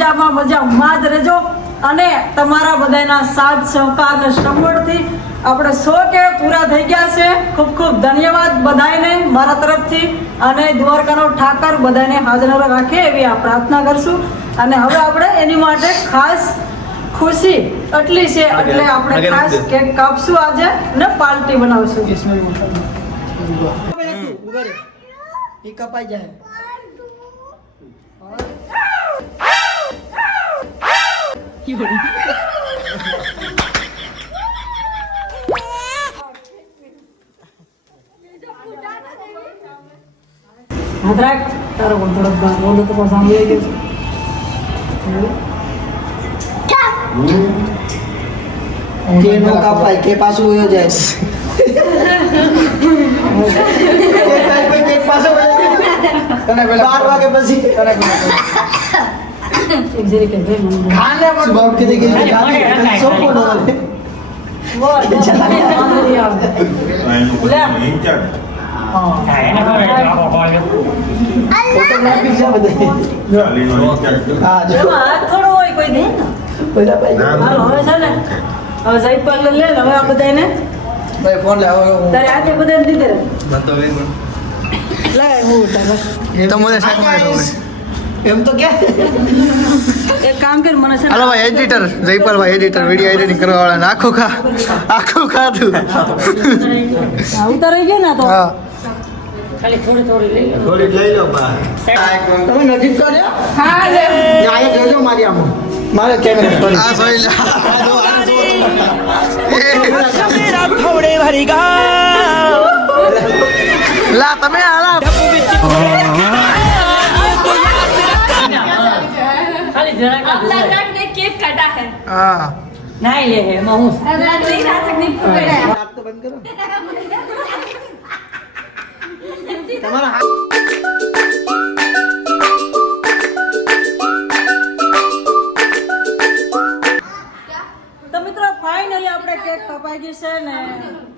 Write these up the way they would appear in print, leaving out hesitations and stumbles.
મજામાં જ રહેજો અને તમારા બધાના સાથ સહકાર અને સપોર્ટથી આપણે 100K પૂરા થઈ ગયા છે. ખૂબ ખૂબ ધન્યવાદ બધાને મારા તરફથી અને દ્વારકાનો ઠાકર બધાને હાજર રાખે એવી આ પ્રાર્થના કરશું. અને હવે આપણે એની માટે ખાસ ખુશી એટલી છે એટલે આપણે ખાસ કેક કાપશું આજે ને પાર્ટી બનાવશું. એ કપાઈ જાય. હાથરાક તારો પણ થોડોક બહાર બોલો તો પાછું સાંભળી ગયું કે નો કાપાય કે પાછું વયો જાય કે પાછું વયો જાય તને પેલા 12 વાગે પછી એક જરી કે ભાઈ મને ખાને પણ બાપ કે કે ખાને સોપો નો વો જલ્દી આવે લે ફોટોગ્રાફી છે બધે હા જો હાથ થોડો હોય કોઈ દે પેલા ભાઈ હાલો હવે છે ને હવે સાઈડ લે હવે આ બધાને ભાઈ ફોન લાવો તારે આજે બધાને દીધે બતો વે લાય હું ઉઠા તો મને સાક મારો એમ તો કે એક કામ કર મને છે હાલો ભાઈ એડિટર જયપાલભાઈ એડિટર વિડિયો એડિટિંગ કરવા વાળા આખું ખાધું ઉતારી ગયો ને તો હા ખાલી થોડી લઈ લો લઈ લો બા તમે નજીક તો લ્યો હા લે આયા જોજો મારી આમ મારે કેમેરા આ સોઈ मेरा थोड़े भरी गा લા તમે આલા खाली जरा अब लग ने केक काटा है હા नहीं ले है मैं हूं अब लग नहीं रहा तकलीफ पकड़ा है વાત તો બંધ કરો તમારા હાથ તો મિત્રો ફાઇનલી આપણે કેક કપાઈ ગઈ છે ને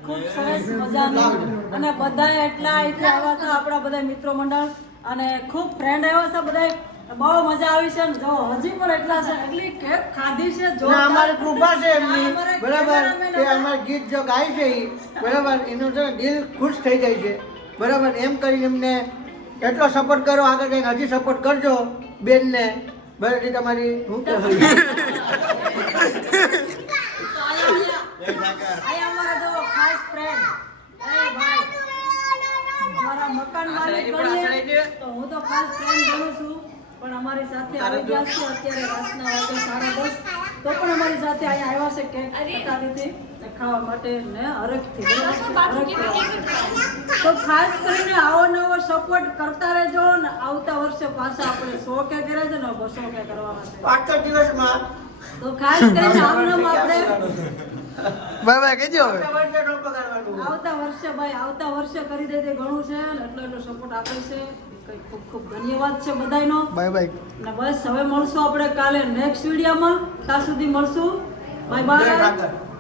ખૂબ સરસ મજાનું અને બધા એટલા અહીંથી આવ્યા હતા આપણા બધા મિત્રો મંડળ અને ખૂબ ફ્રેન્ડ આવ્યા છે બધા બહુ મજા આવી છે જો હજી પણ એટલા છે એટલી કેક ખાધી છે જો ના અમારી કૃપા છે એમની બરાબર કે અમાર ગીત જો ગાય છે ઈ બરાબર એનું છે દિલ ખુશ થઈ જાય છે બરાબર એમ કરીને એમને એટલો સપોર્ટ કરો આગળ જઈને હજી સપોર્ટ કરજો બેનને બરાબર તમારી હું કે અહીંયા અમારા જો ખાસ ફ્રેન્ડ એ ભાઈ અમારા મકાન માલિક ગણીએ તો હું તો ખાસ ફ્રેન્ડ ગણું છું પણ અમારી સાથે આવી ગયા છે અત્યારે રાતના વાગે 10:30 તો પણ અમારી સાથે અહીંયા આવ્યા છે કેક કટાવીથી ખાવા માટે ને હરખથી તો ખાસ કરીને આવો નવો સપોર્ટ કરતા રહેજો ને આવતા વર્ષે પાછા આપણે 100K કર્યા છે ને 200K કરવાના છે પાંચ દિવસમાં તો ખાસ કરીને આવનામ આપણે બાય બાય કહેજો હવે આવતા વર્ષે કરી દે તે ઘણું છે ને એટલો સપોર્ટ આપે છે કઈ ખૂબ ખૂબ ધન્યવાદ છે બધાયનો બાય બાય ને બસ હવે મળશું આપણે કાલે નેક્સ્ટ વિડિયોમાં ત્યાં સુધી મળશું બાય બાય.